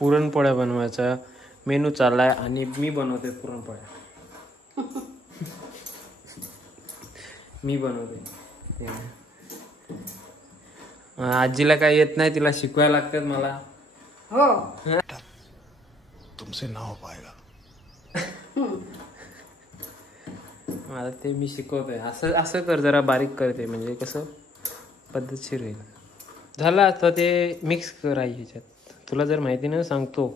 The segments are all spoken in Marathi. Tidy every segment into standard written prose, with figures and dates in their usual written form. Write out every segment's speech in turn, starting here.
पुरणपोळ्या बनवायचा मेनू चाललाय आणि मी बनवते पुरणपोळ्या. मी बनवते. आजीला काय येत नाही, तिला शिकवायला लागतात मला. हो तुमसे ना हो पाएगा. मला ते मी शिकवतोय. असं असं कर, जरा बारीक करते म्हणजे कसं पद्धतशीर होईल. झालं आता ते मिक्स करायचं ह्याच्यात. तुला जर माहिती नाही सांगतो,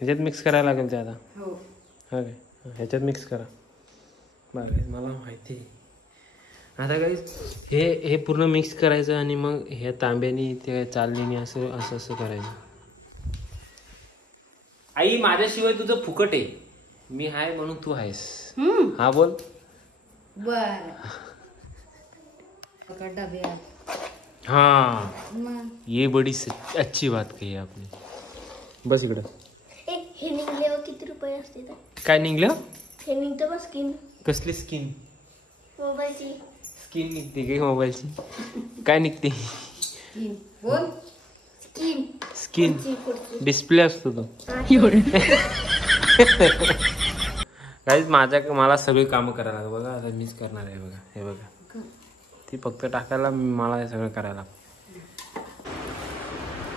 ह्याच्यात मिक्स करायला लागेल ते आता. हो काय ह्याच्यात मिक्स करा. बरं मला माहिती. आता काही हे पूर्ण मिक्स करायचं आणि मग ह्या तांब्यानी ते चालणीने असं असं असं करायचं. आई माझ्याशिवाय तुझं फुकट आहे. मी आहे म्हणून तू आहेस. हा बोल. बर डब्यात. हाँ मग ये बड़ी अच्छी बात कही आपने. बस इकडं. हे निघल्यावर किती रुपये असते? काय निघलं? हे निघतं बस स्किन. कसली स्किन? मोबाईलची स्किन निघते काही मोबाईलची? काय निघते? बोल. स्किन. स्किन डिस्प्ले असतो तो. काहीच मला सगळी कामं करायला लागतं. बघा आता मीच करणार आहे. बघा हे बघा, ती फक्त टाकायला, मला हे सगळं करायला.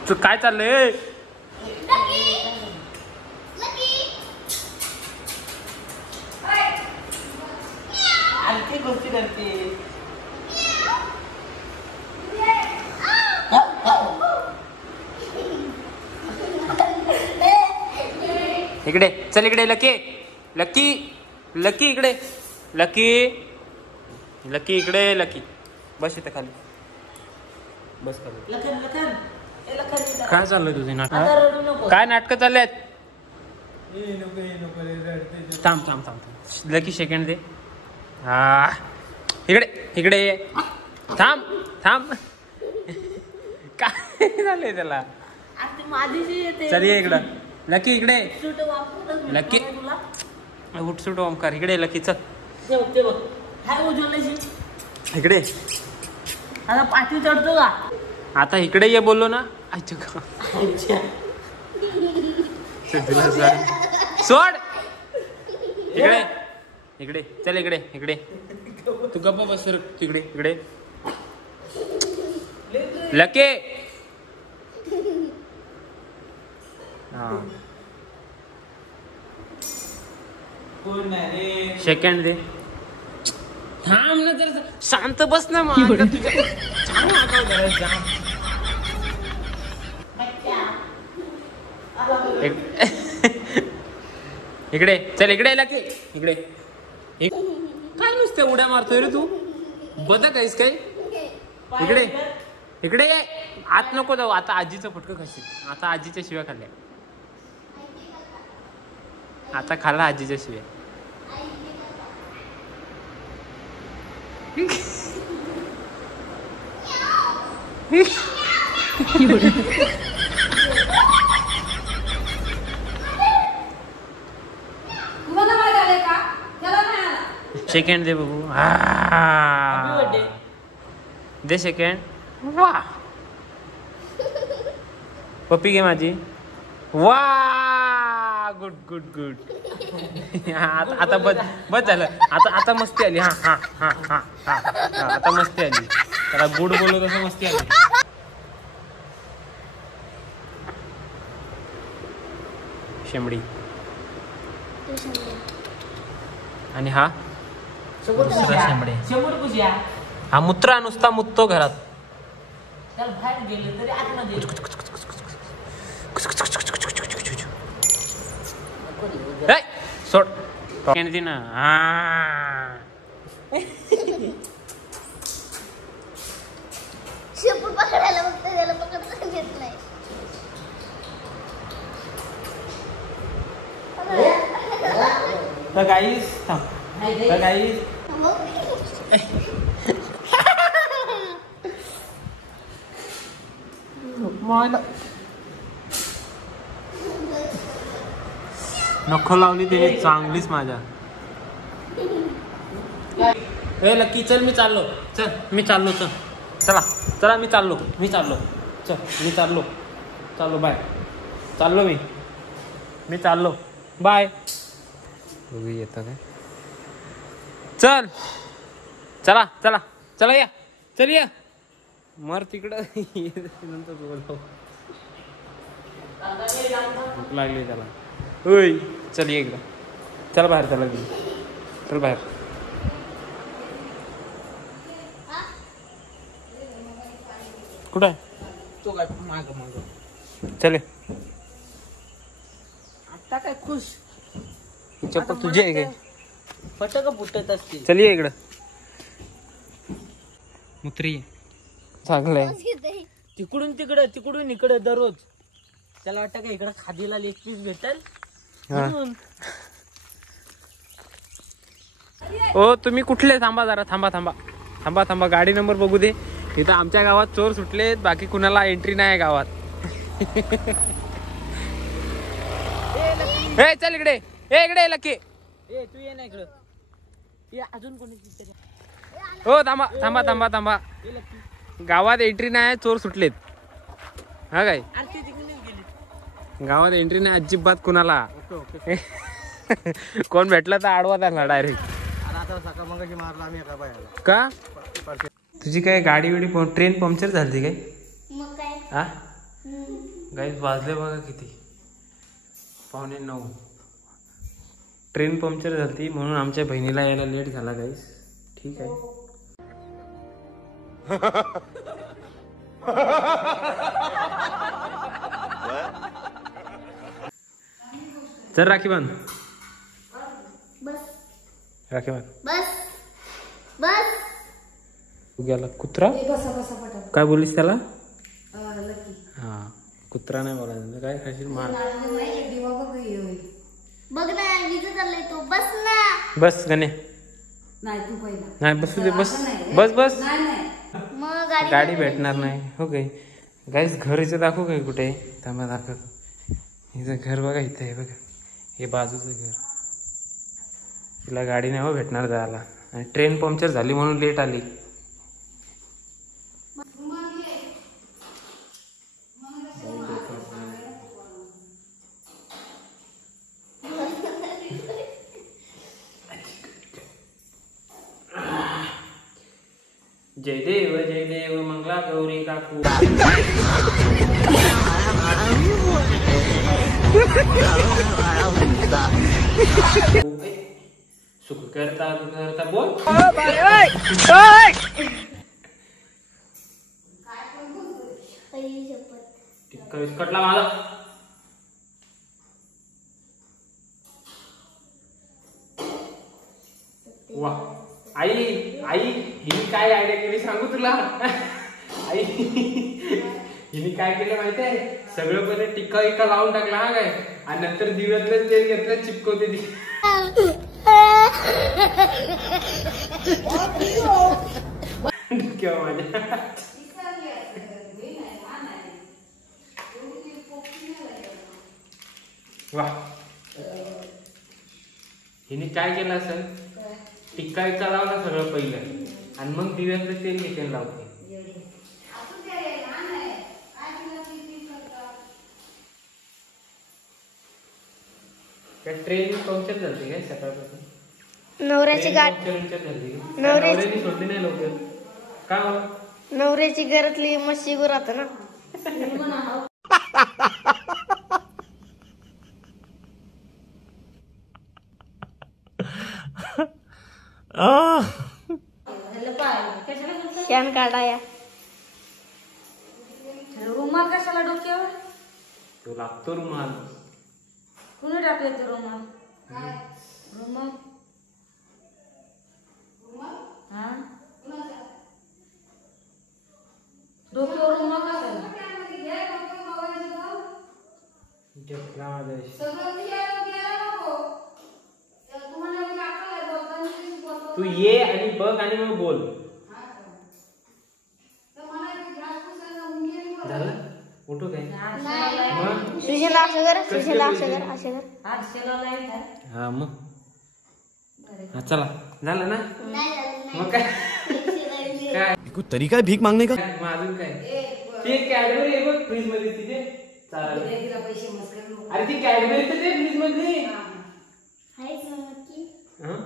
तू काय चाललंय? गोष्टी करते. इकडे चल, इकडे लकी लकी लकी इकडे लकी लकी इकडे लकी. बस इथे खाली बस खाली. काय चाललंय तुझे नाटक? काय नाटकं चाललेत? थांब थांब थांब थांब. लकी सेकंड दे. हा इकडे इकडे ये. थांब थांब. काय झालंय त्याला? चल ये इकडं. लकी इकडे. लकी उठसूट ओमकार इकडे. लकी चल इकडे. आता पाठी चढतो का? आता इकडे ये बोललो ना. सोड इकडे इकडे. चल इकडे इकडे. तू गप्प बस तिकडे इकडे. लके सेकंड दे. थांब ना जरा, शांत बस ना. मग इकडे चल इकडे लकी इकडे. काय नुसते उड्या मारतोय रे तू? बदक आहेस काय? इकडे इकडे ये. आत नको जाऊ. आता आजीचं फटकं खाशील. आता आजीच्या शिव्या खाल्ल्या. आता खाल्ला आजीच्या शिव्या. सेकंड दे बघू. दे सेकंड. वा पप्पी घे माझी. वा गुड गुड गुड. आता बस झालं. आता मस्ती आली. हा हा हा हा हा. आता मस्ती आली. त्याला गुड बोललो तसं मस्ती आली. शेंबडी. आणि हा दुसरा शेंबडी. हा मुत्रा नुसता मुततो घरात. सोड ना. शेपूट पकडायला बघतो, त्याला पकडता येत नाही. गाईस गाईस नखो लावली त्याने चांगलीच माझ्या. ए लकी चल मी चाललो. चल मी चाललो. चल चला चला मी चाललो. चल मी चाललो. बाय. चाललो मी चाललो. बाय. येतं काय? चल चला चला चला या. चल या. मर तिकडं. नंतर बोलतो. भूक लागली त्याला. ओय चल ये इकडं. चल बाहेर. चला चल बाहेर. कुठं आहे तो? काय माग चल. आता काय खुश चप्पल तुझी आहे काय? फटक फुटत असते. चल ये इकडं. मुत्री चांगलंय. तिकडून तिकडे तिकडून इकडे दररोज त्याला वाटतं का इकडे खादीला लेग पीस भेटेल म्हणून. ओ तुम्ही कुठले? थांबा जरा. थांबा. गाडी नंबर बघू दे. इथं आमच्या गावात चोर सुटलेत. बाकी कुणाला एंट्री नाही गावात. ए चल इकडे. इकडे लकी. ए तू ये ना इकडं. ये अजून कोणी तरी. हो थांबा. गावात एंट्री नाही. चोर सुटलेत. हा काय? आरती तिकडूनच गेली. गावात एंट्री नाही अजिबात कुणाला. कोण भेटला तर आडवा त्याला डायरेक्ट. का तुझी काय गाडी बिडी ट्रेन पंक्चर झाली काय? मग काय? हा गाईस वाजले बघा किती. 8:45. ट्रेन पंक्चर झाली म्हणून आमच्या बहिणीला यायला लेट झाला गाईस. ठीक आहे. चल राखी बांध. बस राखी बांध. बस बस. तू गेला कुत्रा. काय बोललीस त्याला? हा कुत्रा नाही बोलायचं. काय खाशील मार. बघ ना इथं चाललंय तो. बस ना. बस गणे. नाही तू पहिला. नाही बसू दे. बस. मग गाडी भेटणार नाही. हो काय गाईस घर इथं दाखवू काय कुठे? थांबा दाखवतो. हिचं घर बघा इथं आहे बघा. हे बाजूचं घर. तिला गाडी नाही हो भेटणार जायला. आणि ट्रेन पंक्चर झाली म्हणून लेट आली. जय देव मंगला गौरी काकू. सुख करता बोल. टिक्का विस्कटला माझा. वा आई हिने काय आयडिया केली सांगू तुला. आई हिने काय केलं माहितीये? सगळं पहिले टिक्का विक्का लावून टाकला हा काय. आणि नंतर दिव्यातलं तेल घेतलं चिपकवते ती. किंवा माझ्या वा हिने काय केलं असेल? टिक्का विक्का लावला सगळं पहिलं आणि मग दिव्यातलं तेल घेते लावते. ट्रेन पंक्चर झाली काय सकाळपासून? नवऱ्याची गाठ नवऱ्याने सोडली नाही लवकर का? नवऱ्याची घरातली मच्छी राहत ना. शेण काढाया. रुमाल कशाला डोक्यावर? तो लागतो रुमाल. कुणी टाकले ते रुमाल? रुमाल हा डोक्यावर रुमाल कशाला? तू ये आणि बघ आणि मग बोल. झालं उठू काय? सुशेला असं कर. सुशेला असं कर. असं कर. आरशाला लाईट आहे. हा मग हा चला झालं ना. मग काय काय कोई तरीका है भीख मांगने का? मग अजून काय? ते कॅडबरी आहे बघ फ्रीज मध्ये तिथे चालेल. अरे ती कॅडबरी तर ते फ्रीज मध्ये. हं?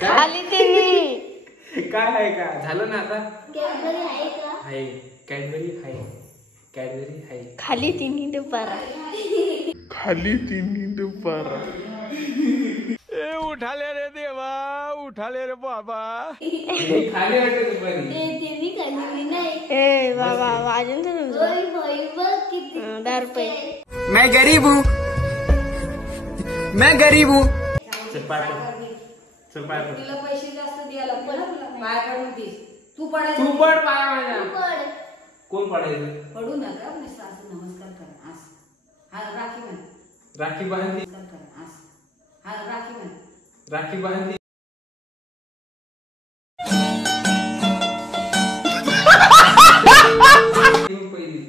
काय खाली तिन्ही काय आहे का झालं ना आता. कॅडबरी आहे का आहे कॅडबरी आहे. कॅडबरी आहे. खाली तिन्ही दुपारा उठाले रे देवा उठाले रे बाबा हे खाली वाटत दुपारी. तिन्ही खाली नाही ए बाबा वाजून तर 10 रुपये मैं गरीब हूँ. मैं गरीब हूँ. चल पाय पड. चल पाय पड. तिला पैसे जास्त द्यायला पाय पडून देस. तू पडायचं. तू पड पाय माझ्या. कोण पडायचं. पडू नका नुसतं असं नमस्कार कर आज. हा राखी म्हण. राखी बांधली. नमस्कार कर आज. हा राखी म्हण. राखी बांधली. पहिली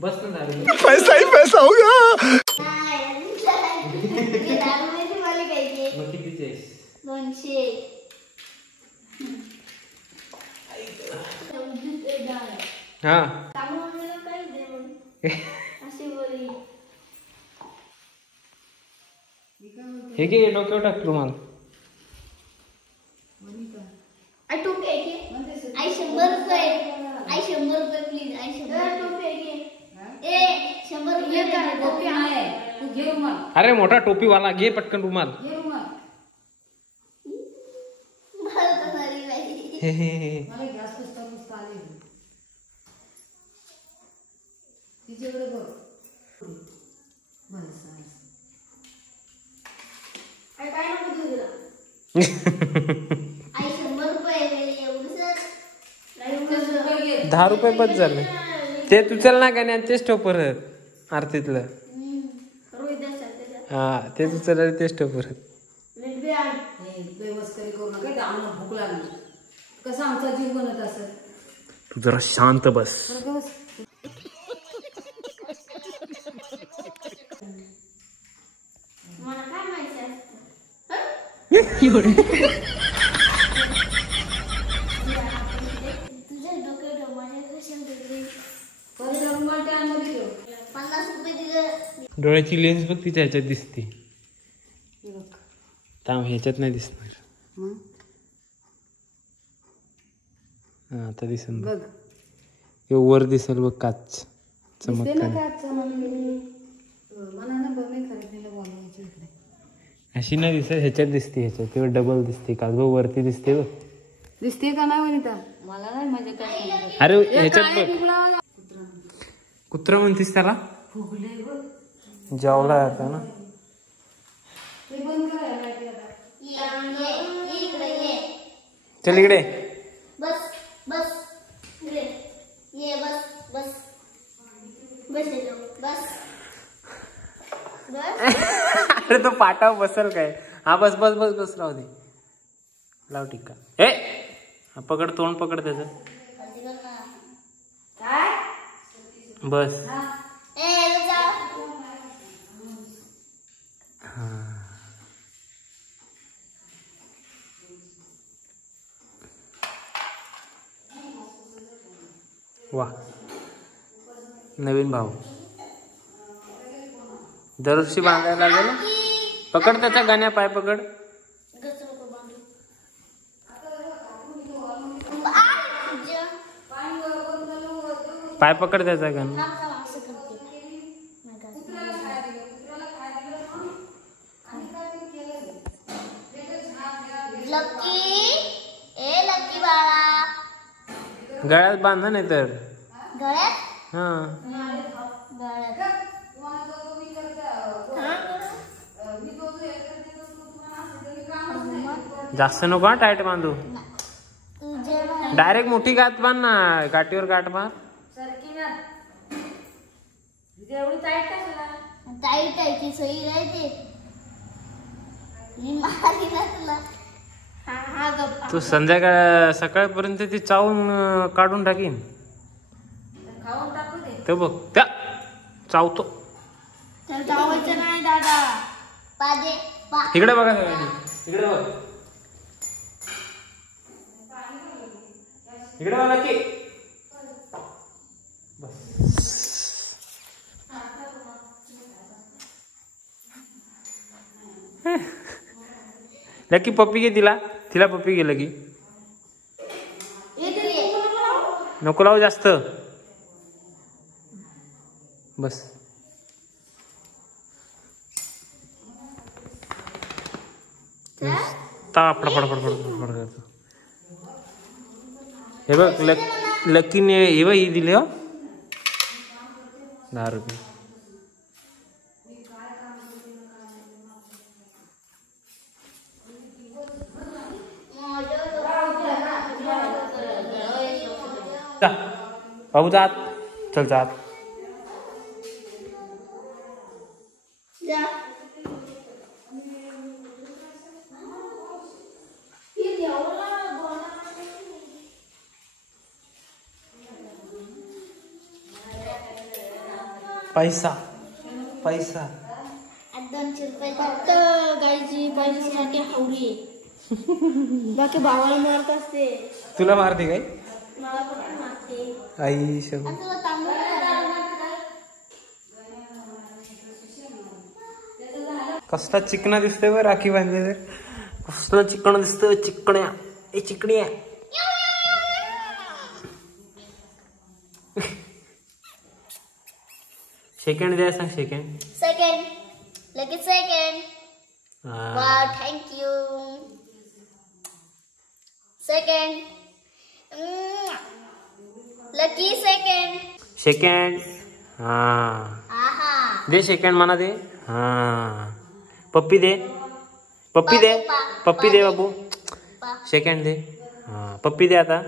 बस ना झालं. पैसा ही पैसा होगा मग कितीचे आहेस? 200 हा हे घे डोक्यावर टाक रुमाल. आई 100 रुपये आई 100 रुपये प्लीज आई 100 रुपये ए 100 रुपये टोपी आहे तू घे रुमाल. अरे मोठा टोपीवाला घे पटकन रुमाल. घे रुमाल. मला गॅस पुस्तक आले तिच्याकडे बघ. बस काय नको देऊ तुला आई 100 रुपये एवढंच 10 रुपये बस झाले. ते तू चल ना का नाही तेच ठोप परत आरतीतलं. हा ते तू चल तेच ठोप परत. बेमस्करी करू नका. आम्हाला भूक लागली. कसा आमचा जीव बनत असेल. तू जरा शांत बस. मला काय माहिती तुझ्या डोक्यात माझ्या कशामध्ये 50 रुपये दिलं. डोळ्याची लेन्स बघ तिच्या ह्याच्यात दिसते. थांब ह्याच्यात नाही दिसणार. हा आता दिसेल बघ. वर दिसेल बघ काच चमकताना. मला ना बघ नाही खरं तिला बोलायची इकडे. अशी नाही दिसत ह्याच्यात दिसते. ह्याच्यात तेव्हा डबल दिसते का बघ वरती दिसते बघ. दिसते का नाही वनिता. मला नाही माझ्या काय अरे ह्याच्यात बघ. कुत्रा म्हणतीस त्याला. जेवला आता ना. चल इकडे बस बस इकडे ये बस बस बस येतो बस बस. अरे तो पाटावर बसल काय. हा बस बस बस बस राहू दे. लाव टिक्का. ए हा पकड तोंड पकड त्याचं. बस. वा नवीन भाऊ दरवर्षी बांधायला लागेल. पकड त्याचा गाण्या पाय पकड. पाय पकड त्याचा गाणं. गळ्यात बांधा नाही तर. हा जास्त नको हा टाईट बांधू. डायरेक्ट मोठी गाठ बांध ना. गाठीवर गाठ बांध. टाईट आहे ती सही राहते. मी मारी ना तुला. हा गप्पा. तू संध्याकाळ सकाळपर्यंत ती चावून काढून टाकीन. खाऊन टाकू दे. ते बघ त्या चावतो. तर चावायचं नाही दादा. पादे पा इकडे बघा सगळ्यांनी. इकडे बघ. इकडे बघ लकी. लकी पप्पी घे तिला. तिला पप्पी घे लकी. नको लावू जास्त. बस. फडफड फडफड फडफड करतो. हे बघ लकीने हे बघ ही दिली हो 10 रुपये. बाबू जात. चल जात. पैसा पैसा 200 रुपये फक्त गायची पैशासाठी हवडी आहे. बाकी भावाला मारत असते. तुला मारते काय मला पण मारते. आई शब. तुला तांदूळ कसला चिकना दिसतोय बरं राखी बांधले. कसला चिकन दिसतोय. चिकण्या ए चिकण्या. सेकंड द्या सांग. सेकंड लगेच second. Wow thank you. Second lucky second. हा आहा दे सेकंड म्हणा दे. हा पप्पी दे. पप्पी दे. पप्पी दे बाबू. सेकंड दे. हा पप्पी दे आता.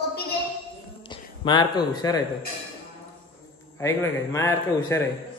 पप्पी दे. मार्क हुशार आहे तो. ऐकलं काय मार्क हुशार आहे.